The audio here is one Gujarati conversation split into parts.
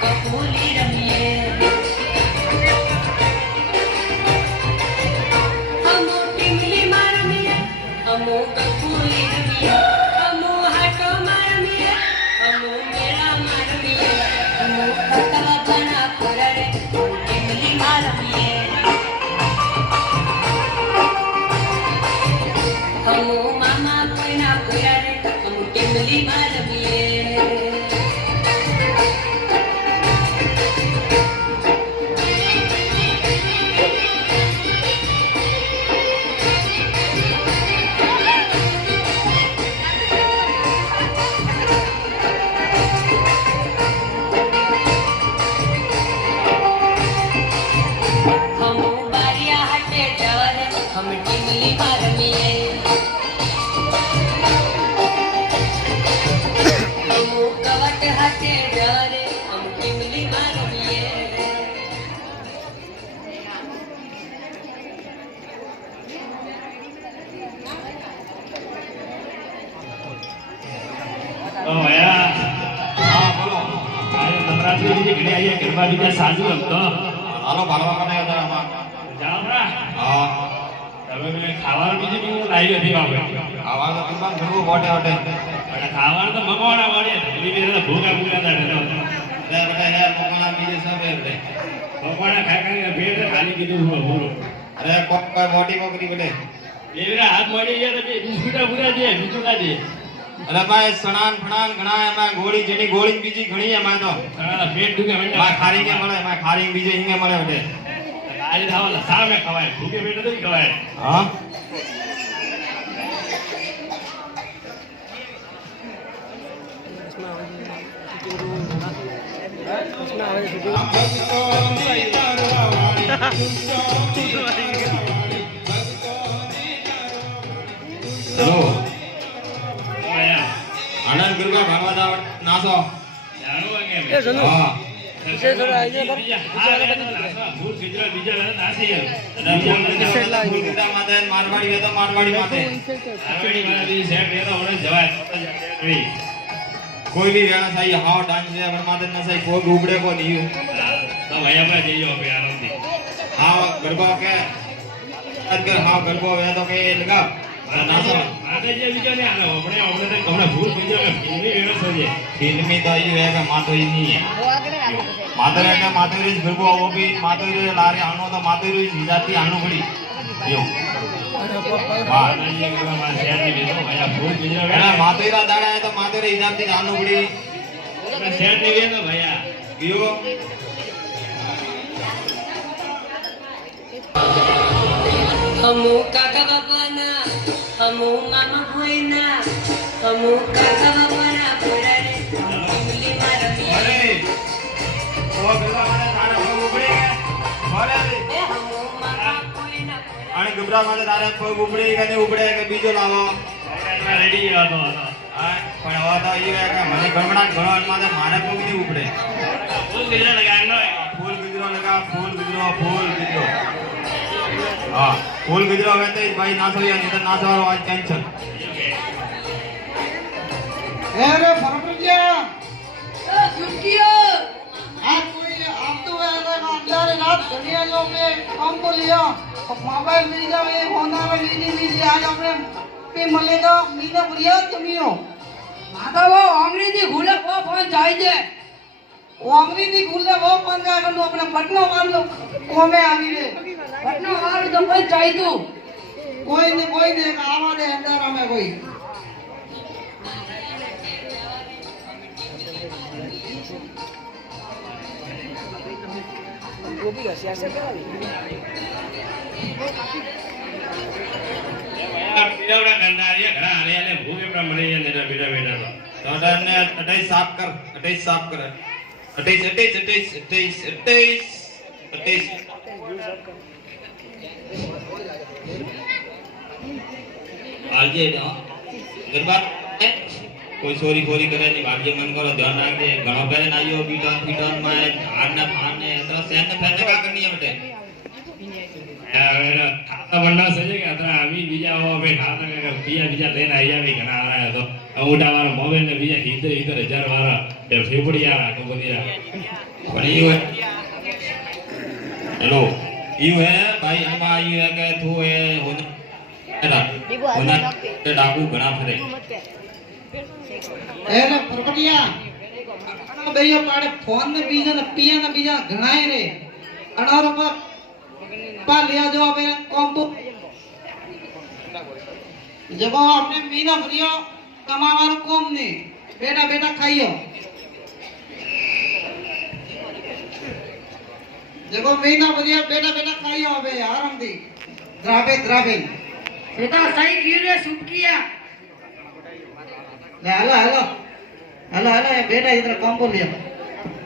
કપૂલી રમીએ હમો ટીમલી માં રમીએ હમો કપૂલી રમીએ હમો હાટો માં રમીએ હમો મેળા માં રમીએ હમો કતવા બના કરે ટીમલી માં રમીએ હમો મામા કોઈના કોયા રે હમો ટીમલી માં રમીએ हम टिमली में रमीए हम कवट हाथे डरे हम टिमली में रमीए तो भैया हां बोलो आज नवरात्रि की घड़ी आई है गरबा बीजा साजू हम तो હાલો ભાગવા કોને હતા આમાં જાવ રા હા તમે મને ખાવાનું બીજું કેવું લાવી હતી બાપે આવા તો કિંમત ઘણું મોટે મોટે અને ખાવાનું તો મગવાડા મળે પેલી બેરે ભૂગા ભૂગા તા ઢેલો અરે બેટા યાર મકોણા બીજે સબ એટલે મગવાડા ખાઈ ખાઈને પેટ ખાલી કીધું હું બોલો અરે કોઈ મોટી મોકરી બેટે બેરા હાથ મળી ગયા તો બે બિસ્કુટા પૂરા દે બીજું કા દે અરે ભાઈ સણાન ફણાન ઘણા એમાં ગોળી જેની ગોળી બીજી ઘણી એમાં તો પેટ દુખે મને માં ખારી કે મળે માં ખારી બીજે હિંગે મળે બેટે આજે ધાવા સામે ખવાય ભૂકે પેટ તો ખવાય હા હેલો આનંદ ગરબા ભાગવા જાવ નાસો જાણો વાગે એ જનો હા વિશે થોડા આઈડિયા કર ભૂલ ગીજરા બીજા નાસી ફૂલ ગીતા માથે મારવાડી વેતો મારવાડી માથે આરવાડી વાળા દી સેટ વેતો ઓળે જવાય કોઈ भी વેણા થાય હાવ ડાન્સ છે પણ માથે ન થાય કોઈ ગુબડે કો નહીં તો ભાઈ આપણે જઈયો આપણે આરામથી હાવ ગરબા કે અગર હાવ ગરબા વે તો કે લગા નાસો માથે જે બીજો ને આલે આપણે તો કોને ભૂલ ગીજરા કે ફિલ્મી વેણો છે ફિલ્મી તો ઈ વે કે માતો ઈ નહીં માતરે કે માતરી ગરબો આવો બી માતરી લારે આનો તો માતરી હિજાતી આનો પડી યો વાહ અરે માતેરા દાડા તો માતરે હિજાતી આનો પડી યો हमू काका बापाना हमू मामा भोईना हमू काका बापाना पूरा रे टिमली में रमीए ઓ ગરબા માને તારા પગ ઉબડે ભરે ए हमू मामा भोईना અને ગબરા માને તારા પગ ઉબડે કે ને ઉબડે કે બીજો લાવો રેડી હતો હા પણ હવે તો ઈ વે કે મને ગરમડા ઘણો માથે મારે પગ ની ઉબડે ભૂલ ગીજરા લગાડનો ફૂલ ગીજરો લગા ફૂલ ગીજરો હા ફૂલ ગીજરો હવે તો ભાઈ ના થયો નહીં તો ના થવાનો આજ ટેન્શન અરે ફરફરિયા सुटियो आज कोई आप तो ऐसा अंदर रात दुनिया जो में काम को लिया और मोबाइल मिल जाए ये होना में लीजिए आज हमने पे मले तो मीना बुरिया तुमियो माता वो अंग्रेजी दी घुले वो फोन चाहिए वो अंग्रेजी गुल्ले वो बन गया कनु अपने पटना मार लो कोमे आवी रे पटना मार तो कोई चाहिए तू कोई नहीं आवारे अंदर हमें कोई गोभी का सियासत करावी પીડાવડા ગંડારિયા ઘણા આલે ભૂગે પણ મળી જાય ને બેટા બેટા તો તોડને અટઈ સાફ કર અટઈ આજે નો ગરબા કોઈ ચોરી ફોરી કરે ની ભાગ્ય મન કરો ધ્યાન રાખજે ઘણો પહેરે નાયો બીટન ફીટન માં આડના ફાને તો સેન ફેને કા કરની બેટે ખાતા બંડા સજે કે અતરા આવી બીજા આવો ભાઈ ખાતા કે બીજા લઈને આવી આવી ઘણા આયા તો અંગૂઠા વાળા મોબાઈલ ને બીજા 70,000 વાળા એ ફેફડિયા તો બધી પણ ઈ હેલો ઈ હે ભાઈ આમાં ઈ હે કે તું એ હોના તે ડાકુ ઘણા ફરે એને પ્રકટિયા બેયો પાડે ફોન ને બીજા ને પિયા ને બીજા ઘણાય રે અનારો પર પા लिया जो હવે કોમ્બો જબ આપણે મીના ભર્યો કમાવાનું કોમ ને બેટા બેટા ખાઈયો જબ મીના ભર્યો બેટા બેટા ખાઈયો હવે આરામથી દ્રાબે દ્રાબે બેટા સહી ગીરે સુટકિયા ले हेलो हेलो हेलो हेलो ये बेटा इधर कॉम्बो लिया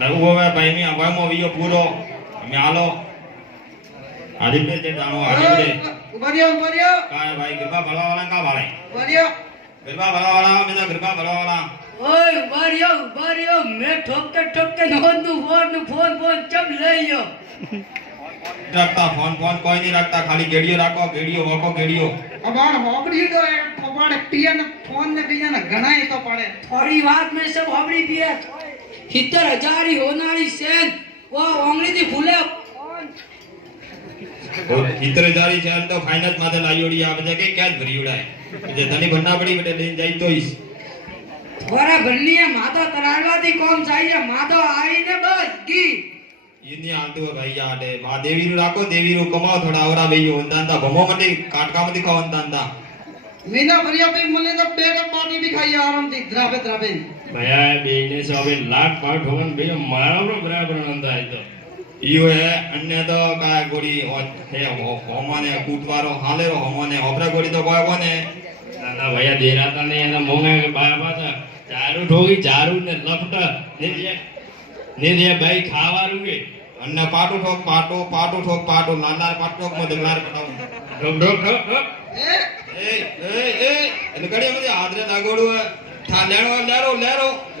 નવું હવે ભાઈ મી આવામો વિયો પૂરો મે આલો આદિત્ય જે દાણો આદિત્ય ઉભરિયો કાય ભાઈ ગરબા ભળવાવાળા કા ભાળે ઉભરિયો ગરબા ભળવાવાળા મે તો ગરબા ભળવાવાળા ઓય ઉભાર્યો મે ઠોકે નહોંદનું ફોન ચમ લઈયો રાખતા ફોન કોઈ નહીં રાખતા ખાલી ગેડીઓ રાખો ગેડીઓ વોકો ગેડીઓ અબાણ હોબડી તો એ ફોબાડે પિયા ને ફોન ને બીજા ને ઘણાય તો પડે થોડી વાત મેં સબ હોબડી દિયા 70,000 હોનારી સેન વો ઓંગળી થી ફૂલે ઇતરેજારી છે તો ફાઇનલ માથે લાઈઓડી આવે છે કે ક્યાં જ ભરી ઉડાય જે ધની ભંડા પડી બેટે લઈને જાય તોઈસ થોરા ભરનીયા માતો તરાડવાથી કોમ ચાહીએ માતો આવીને બસ ગી ઈની આલતો ભાઈ આડે બા દેવીરું રાખો દેવીરું કમાઓ થોડા આવરા બેયો અંદાંતા ભમો મટી કાટકામથી ખાવ અંદાંતા મીના ભરિયા पे મને તો બેટા પાણી भी खाई आरामથી દ્રાબે દ્રાબે ભયા બેને સવે લાખ પાઠ હોન બે મારો બરાબર આનંદ આય તો ઈયો હે અન્ય તો કાય ગોડી હે હોમાને કૂટવારો હાલેરો હોમાને ઓબરા ગોડી તો કોઈ કોને ના ભયા દેરાતા ને એના મોંગા કે બાપા તો ચારું ઠોગી ચારું ને લપટ ને ભાઈ ખાવાનું કે અન્ય પાટો ઠોક પાટો લાલાર પાટો મો દગલાર પટાવું ઢોક એ એટલે કડી મને આદરે લાગોડું થા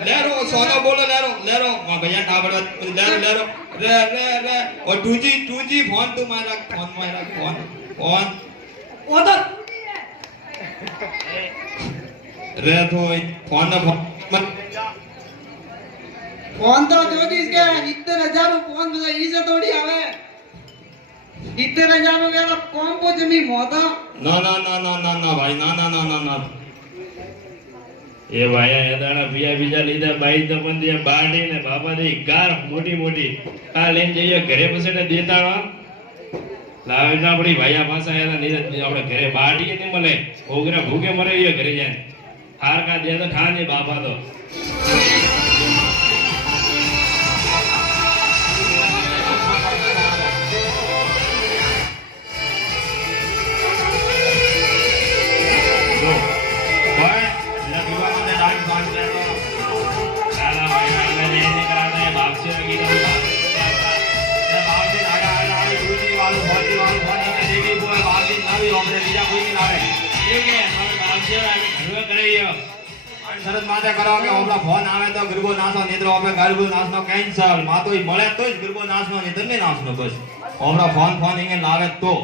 લેરો સોનો બોલો લેરો માં ભૈયા ટાબડ લેરો રે ઓ ટુજી ફોન તું મારા ફોન ઓ તો રે તો ફોન ફોન તો જોડીસ કે 70,000 ફોન બધા ઈ से थोड़ी આવે 70,000 રૂપિયા કોમ્બો જમી મોતા ના ભાઈ ના એ ભાયા એ દાણા બીજા લીધા બાઈ તો બંધી બાડી ને બાપા દે ગાર મોટી આ લઈને જઈએ ઘરે પછી દેતા લાવે ના પડી ભાયા પાસા એના નહીં આપણે ઘરે બાડી ને મળે ઓગરા ભૂગે મરે એ ઘરે જાય હાર કા દે તો ઠાને બાપા તો શરત માથે કરો કે ઓલા ફોન આવે તો ગરબો નાસો નિદ્રો આપણે ગરબો નાસનો કેન્સલ માતો ઈ મળે તો જ ગરબો નાસનો નિદ્ર ને નાસનો બસ ઓલા ફોન ઇંગે લાવે તો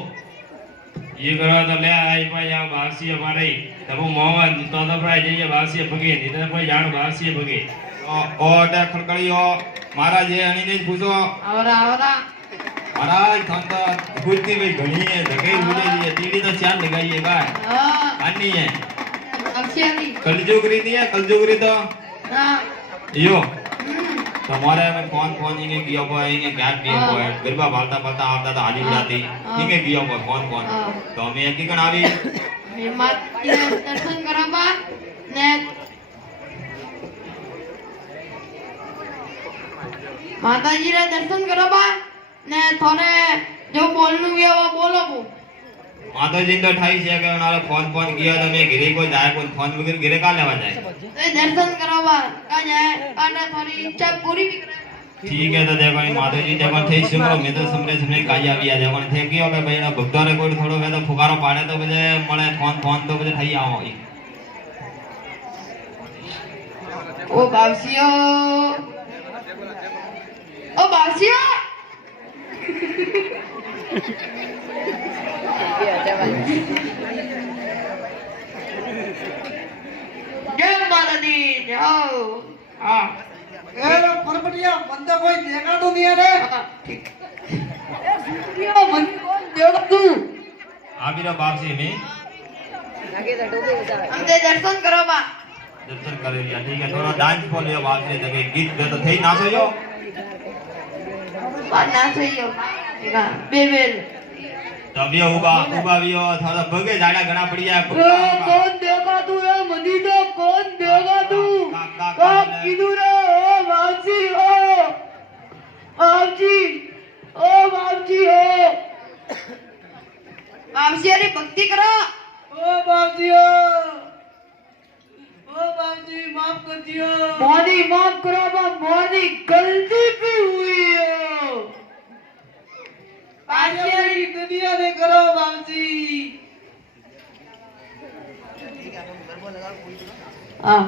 ये करो तो ले आई भाई यहाँ बासी हमारे तब मोहन तो प्राय जाइए बासी भगे नहीं तो कोई जान बासी भगे ओ डे खड़कड़ियो महाराज ये अनी ने पूछो આવરા महाराज थन तो गुजती भाई घणी है जगह मुझे ये टीवी तो चार लगाइए बाय अन्नी है અક્ષયની कलजुगरी नहीं है कलजुगरी तो ના यो તમારે में फोन इंगे गयो पर इंगे गैप दियो पर गरबा बालता आवता तो आली उड़ाती इंगे गयो पर फोन तो मैं एक कण आवी માતાજીને દર્શન કરવા ને માતાજીને દર્શન કરવા ને થોડે જો બોલનું વ્યવ બોલો બો माताजी तो ठाई से के उनारे फोन गया तो मैं घरे को जाए कोई फोन वगैरह घरे का लेवा जाए તો દર્શન કરવા કા જાય અને થોડી ઈચ્છા પૂરી બી કરે ठीक है तो देखो ये माताजी देखो थे सुमरो मैं तो समरे काया भी आ देखो थे कियो के भाई ना भक्तों ने कोई थोड़ो के तो फुकारो पाड़े तो बजे मळे फोन तो बजे ठाई आओ ઓ બાવસીઓ કેમ બાલ माताजी जाओ हाँ ए रे परपटिया बंदा कोई देखा तो नहीं है रे ये बंद कौन देगा तू આવી રહ્યો બાપજી મેં हमसे दर्शन करो बा દર્શન કરી રહ્યા ઠીક છે થોડો ડાન્સ બોલ્યો બાપજી તો કઈ ગીત ગાતો થઈ નાચો જો बात ना सही हो देखा बेबेल તવ્ય ઉભા ઉભા વિયો થોડા ભગે જાડા ઘણા પડી જાય कौन देगा तू रे मनी तो कौन देगा तू कब किधर रे ओ बाबजी ओ बाबजी ओ बाबजी ओ बाबजी अरे भक्ति करो ओ बाबजी माफ कर दियो मोदी माफ करो बा मोदी गलती भी हुई है बाबजी दुनिया ने करो बाबजी हाँ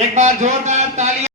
एक बार जोरदार